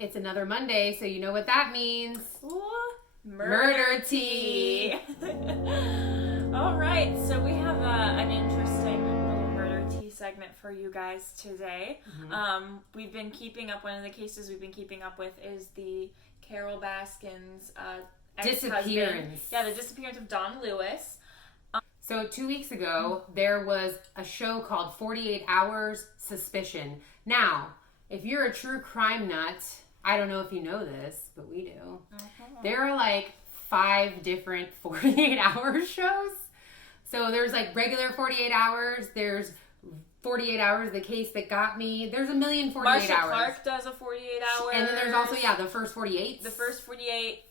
It's another Monday, so you know what that means. Ooh, murder tea. All right, so we have an interesting little murder tea segment for you guys today. Mm-hmm. We've been keeping up, one of the cases we've been keeping up with is the Carole Baskin's Disappearance. Yeah, the disappearance of Don Lewis. So 2 weeks ago, there was a show called 48 Hours Suspicion. Now, if you're a true crime nut, I don't know if you know this, but we do. Okay. There are like 5 different 48-hour shows. So there's like regular 48 hours. There's 48 hours, the case that got me. There's a million 48 Marcia hours. Clark does a 48 hours. And then there's also, the first 48. The first 48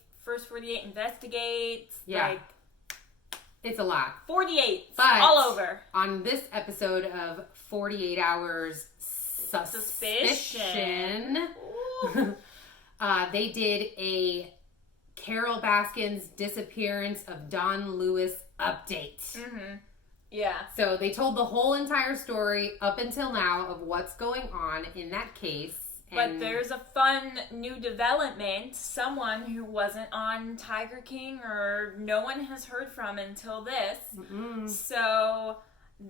investigates. Yeah. It's a lot. 48. But all over. On this episode of 48 Hours Suspicion. They did a Carole Baskin's Disappearance of Don Lewis update. Mm-hmm. Yeah. So they told the whole entire story up until now of what's going on in that case. But there's a fun new development. Someone who wasn't on Tiger King or no one has heard from until this. Mm-mm. So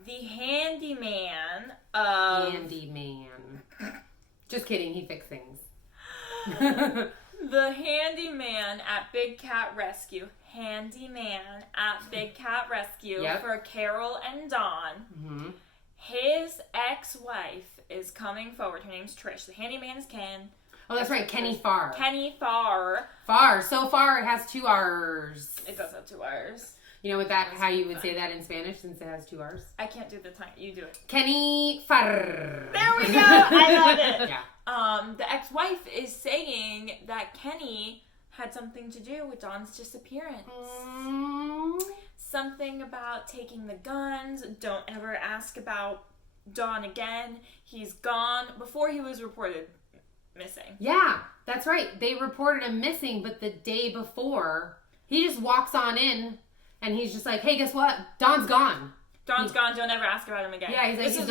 the handyman of... Just kidding, he fixed things. The handyman at Big Cat Rescue. Yep. For Carole and Don. Mm-hmm. His ex-wife is coming forward. Her name's Trish. The handyman is Ken. Oh, that's right. Kenny Farr. Farr. So far, it has 2 R's. It does have 2 R's. You know what how you would say that in Spanish since it has 2 R's? I can't do the time. You do it. Kenny Farr. There we go. I love it. Yeah. The ex-wife is saying that Kenny had something to do with Don's disappearance. Something about taking the guns. Don't ever ask about Don again. He's gone. Before he was reported missing. Yeah, that's right. They reported him missing, but the day before, he just walks on in and he's just like, hey, guess what? Don's gone. Gone. Don't ever ask about him again. Yeah, he's like, this is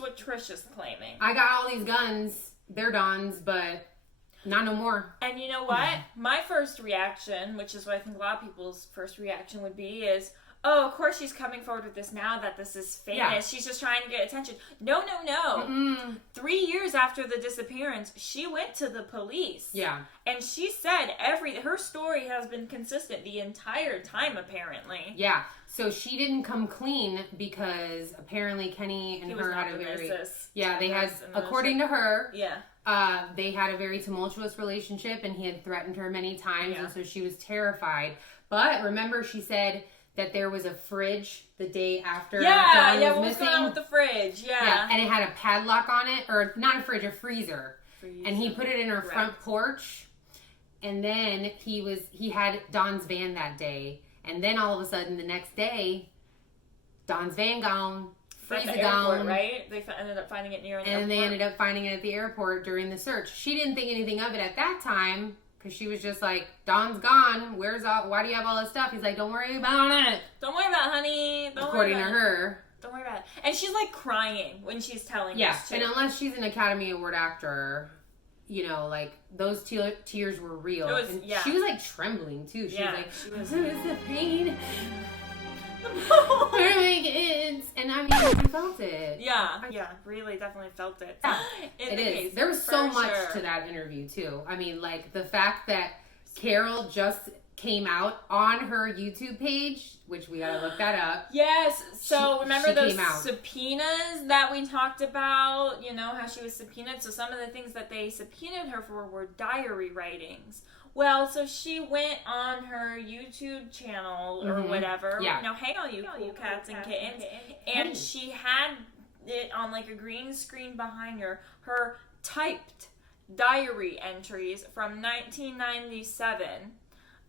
what Trish is claiming. I got all these guns. They're Don's, but not no more. And you know what? My first reaction, which is what I think a lot of people's first reaction would be, is, oh, of course she's coming forward with this now that this is famous. Yeah. She's just trying to get attention. No. Mm-mm. 3 years after the disappearance, she went to the police. Yeah. And she said her story has been consistent the entire time, apparently. Yeah. So she didn't come clean because apparently Kenny and her had a very... Yeah, they had, according to her... Yeah. They had a very tumultuous relationship and he had threatened her many times, and so she was terrified. But remember, she said that there was a fridge the day after Don was missing. What was going on with the fridge? Yeah. And it had a padlock on it, or not a fridge, a freezer. And he put it in her front porch, and then he had Don's van that day, and then all of a sudden the next day, Don's van gone. At the airport, right? They ended up finding it near an airport. And they ended up finding it at the airport during the search. She didn't think anything of it at that time because she was just like, Don's gone. Why do you have all this stuff? He's like, don't worry about it. Don't worry about it, honey. According to her. Don't worry about it. And she's like crying when she's telling us too. And unless she's an Academy Award actor, like those tears were real. She was like trembling too. She was like, it's the pain. Where are my kids? And I mean, I felt it. Yeah, really definitely felt it. It is. There was so much to that interview too. I mean, like the fact that Carole just came out on her YouTube page, which we gotta look that up. Yes. So remember those subpoenas that we talked about? You know, how she was subpoenaed. So some of the things that they subpoenaed her for were diary writings. Well, so she went on her YouTube channel or whatever. Yeah. Hey, all you cool cats and kittens. And she had it on like a green screen behind her typed diary entries from 1997.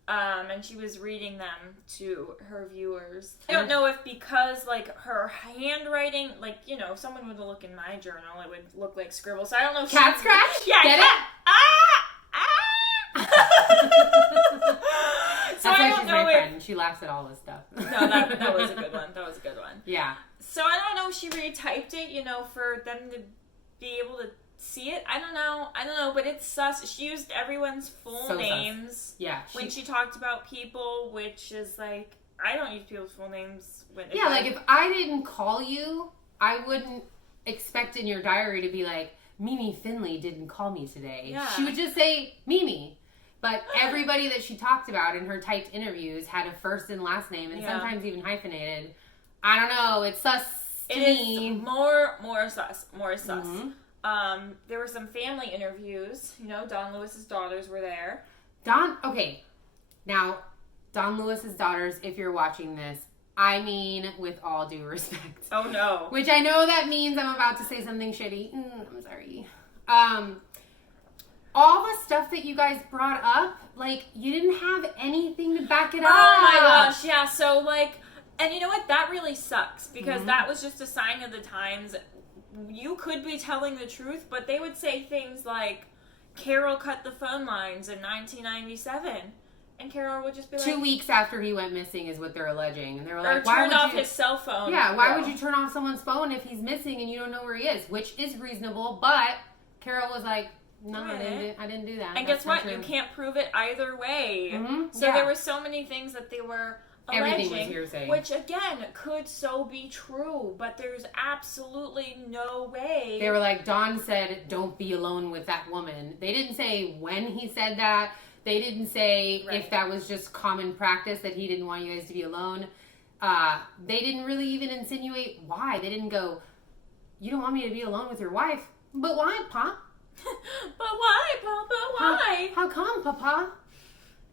And she was reading them to her viewers. I don't know if because, like, her handwriting, like, if someone were to look in my journal, it would look like scribble. So I don't know if Cat scratch? Yeah, get it? So That's I why don't she's know my friend. She laughs at all this stuff. No, that was a good one. That was a good one. Yeah. So I don't know if she retyped it, for them to be able to see it. I don't know, but it's sus. She used everyone's full names. Sus. Yeah. When she talked about people, which is like, I don't use people's full names. If I didn't call you, I wouldn't expect in your diary to be like, Mimi Finley didn't call me today. Yeah. She would just say Mimi. But everybody that she talked about in her typed interviews had a first and last name, and sometimes even hyphenated. I don't know. It's sus to me. It is more sus. Mm-hmm. There were some family interviews. You know, Don Lewis's daughters were there. Okay. Now, Don Lewis's daughters, if you're watching this, I mean with all due respect. Oh, no. Which I know that means I'm about to say something shitty. I'm sorry. All the stuff that you guys brought up, like, you didn't have anything to back it up. Oh, my gosh. Yeah, so, like, and you know what? That really sucks, because that was just a sign of the times. You could be telling the truth, but they would say things like, Carole cut the phone lines in 1997. And Carole would just be like... 2 weeks after he went missing is what they're alleging. And they were like, why would you... Or turned off his cell phone. Yeah, why would you turn off someone's phone if he's missing and you don't know where he is? Which is reasonable, but Carole was like, no, I didn't do that. And guess what? You can't prove it either way. Mm-hmm. So there were so many things that they were alleging. Everything was hearsay. Which, again, could so be true, but there's absolutely no way. They were like, Don said, don't be alone with that woman. They didn't say when he said that. They didn't say if that was just common practice that he didn't want you guys to be alone. They didn't really even insinuate why. They didn't go, you don't want me to be alone with your wife. But why, Pa? But why, Papa? Why? How come, Papa?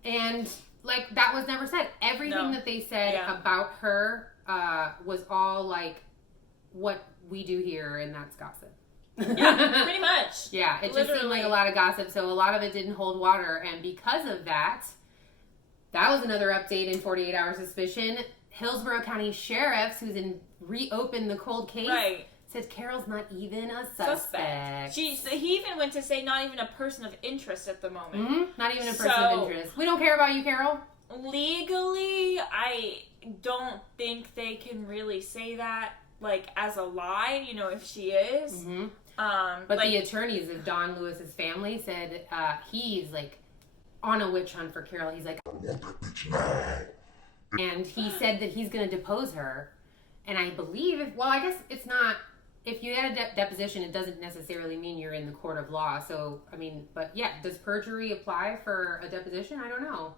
And, like, that was never said. Everything that they said about her was all, like, what we do here, and that's gossip. Yeah, pretty much. Yeah, it just seemed like a lot of gossip, so a lot of it didn't hold water, and because of that, that was another update in 48 Hour Suspicion. Hillsborough County Sheriff's, who's reopened the cold case, said Carole's not even a suspect. He even went to say not even a person of interest at the moment. Mm-hmm. Not even a person of interest. We don't care about you, Carole. Legally, I don't think they can really say that, like, as a lie, you know, if she is. Mm-hmm. But the attorneys of Don Lewis's family said he's, like, on a witch hunt for Carole. He's like, I want that bitch now. And he said that he's going to depose her. And I believe, I guess it's not, if you had a deposition, it doesn't necessarily mean you're in the court of law. So, I mean, but yeah, does perjury apply for a deposition? I don't know.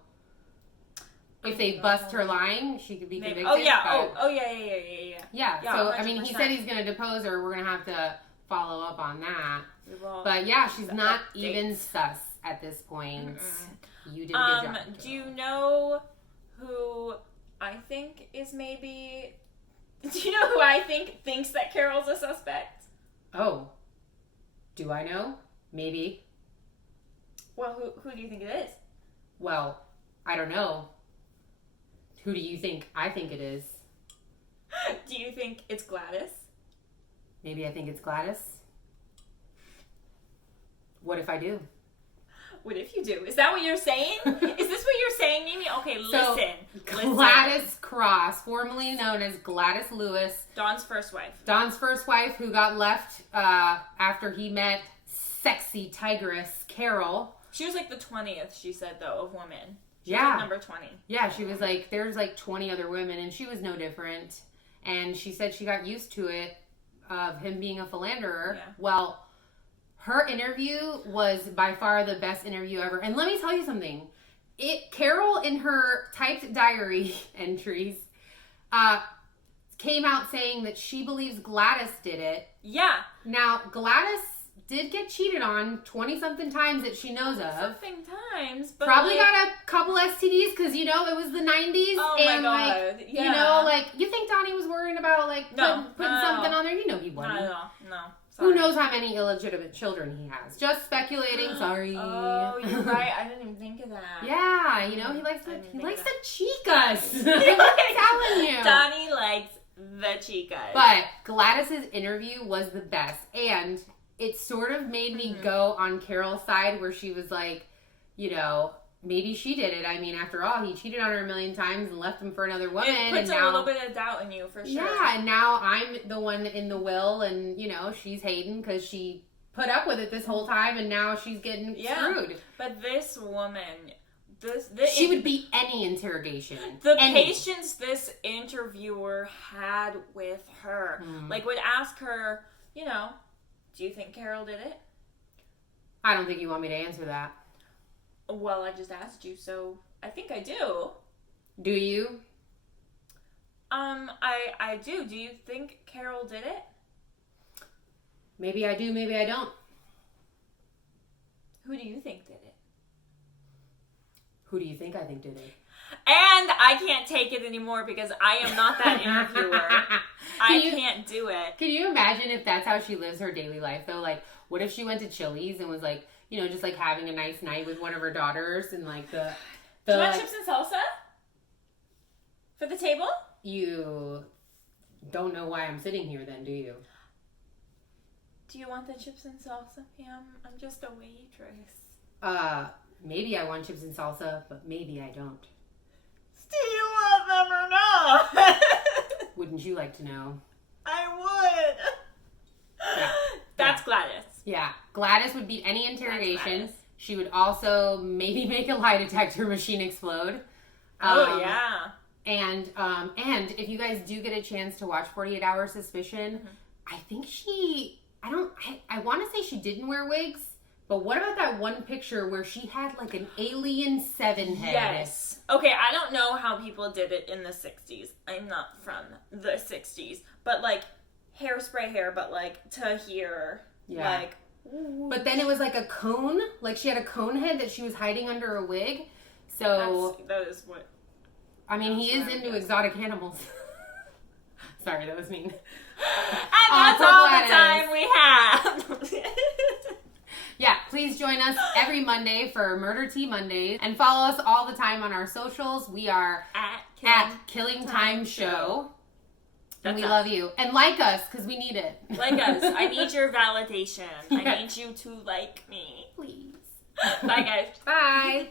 If they bust her lying, she could be convicted. Oh, yeah. Yeah. Yeah. So, 100%. I mean, he said he's going to depose her. We're going to have to follow up on that. But yeah, she's not even sus at this point. Mm-mm. You did a good job. Do you know who I think is maybe... Do you know who I think thinks that Carole's a suspect? Oh. Do I know? Maybe. Well, who do you think it is? Well, I don't know. Who do you think I think it is? Do you think it's Gladys? Maybe I think it's Gladys. What if I do? What if you do? Is that what you're saying? Is this what you're saying, Mimi? Okay, listen. Gladys Cross, formerly known as Gladys Lewis. Don's first wife, who got left after he met sexy tigress Carole. She was like the 20th, she said, though, of women. She was like number 20. Yeah, she was like, there's like 20 other women, and she was no different. And she said she got used to it, of him being a philanderer. Yeah. Well, her interview was by far the best interview ever. And let me tell you something. Carole, in her typed diary entries, came out saying that she believes Gladys did it. Yeah. Now, Gladys did get cheated on 20-something times that she knows of. Something times, but probably got a couple STDs because, you know, it was the 90s. Oh, and my God. Like, you know, like, you think Donnie was worrying about, like, putting something on there? You know he wasn't. No. Sorry. Who knows how many illegitimate children he has? Just speculating. Sorry. Oh, you're right. I didn't even think of that. Yeah, you know, he likes to cheek us. I'm telling you. Donnie likes the chicas. But Gladys's interview was the best. And it sort of made me go on Carole's side where she was like, you know, maybe she did it. I mean, after all, he cheated on her a million times and left him for another woman. It puts a little bit of doubt in you, for sure. Yeah, and now I'm the one in the will, and, you know, she's hating because she put up with it this whole time, and now she's getting screwed. But this woman, she would beat any interrogation. The patience this interviewer had with her, like would ask her, you know, do you think Carole did it? I don't think you want me to answer that. Well, I just asked you, so I think I do. Do you? I do. Do you think Carole did it? Maybe I do, maybe I don't. Who do you think did it? Who do you think I think did it? And I can't take it anymore because I am not that interviewer. I can't do it. Can you imagine if that's how she lives her daily life, though? Like, what if she went to Chili's and was like, you know, just like having a nice night with one of her daughters and like the do you want chips and salsa? For the table? You don't know why I'm sitting here then, do you? Do you want the chips and salsa, Pam? I'm just a waitress. Maybe I want chips and salsa, but maybe I don't. Do you want them or not? Wouldn't you like to know? I would. Yeah. That's Gladys. Yeah. Gladys would beat any interrogation. She would also maybe make a lie detector machine explode. Oh, yeah. And if you guys do get a chance to watch 48 Hour Suspicion, I think I want to say she didn't wear wigs, but what about that one picture where she had like an alien 7 head? Yes. Okay, I don't know how people did it in the 60s. I'm not from the 60s. But like hairspray hair, but like to here. Yeah. Like. But then it was like a cone. Like she had a cone head that she was hiding under a wig. So. That is what. I mean, he is into exotic animals. Sorry, that was mean. And that's all the time we have. Yeah, please join us every Monday for Murder Tea Mondays. And follow us all the time on our socials. We are at Killing Time Show. And we love you. And like us, because we need it. Like us. I need your validation. I need you to like me. Please. Bye, guys. Bye.